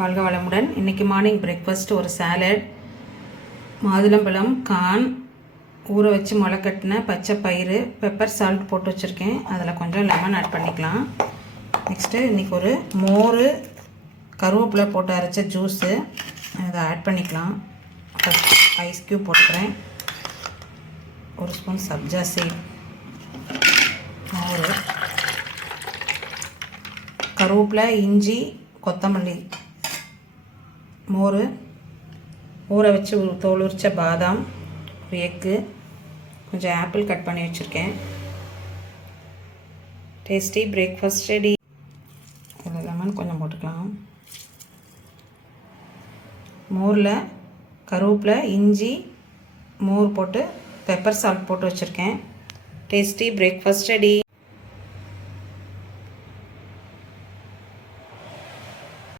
வாழ்க வளமுடன். இன்றைக்கி மார்னிங் பிரேக்ஃபாஸ்ட் ஒரு சாலட், மாதுளம்பழம், கார்ன், ஊற வச்சு முளைக்கட்டின பச்சை பயிறு, பெப்பர் சால்ட் போட்டு வச்சுருக்கேன். அதில் கொஞ்சம் லெமன் ஆட் பண்ணிக்கலாம். நெக்ஸ்ட்டு இன்றைக்கி ஒரு மோர், கருவேப்பிலை போட்டு அரைச்ச ஜூஸு அதை ஆட் பண்ணிக்கலாம். ஃபஸ்ட் ஐஸ் க்யூப் போட்டுக்கிறேன். ஒரு ஸ்பூன் சப்ஜா சீட், மோர், கருவேப்பிலை, இஞ்சி, கொத்தமல்லி, மோர், ஊற வச்சு தோல் உரிச்ச பாதாம், ஒரு எக்கு, கொஞ்சம் ஆப்பிள் கட் பண்ணி வச்சுருக்கேன். Tasty breakfast ready. இதில் லெமன் கொஞ்சம் போட்டுக்கலாம். மோரில் கருவேப்பிலை, இஞ்சி, மோர் போட்டு பெப்பர் சால்ட் போட்டு வச்சுருக்கேன். Tasty breakfast ready.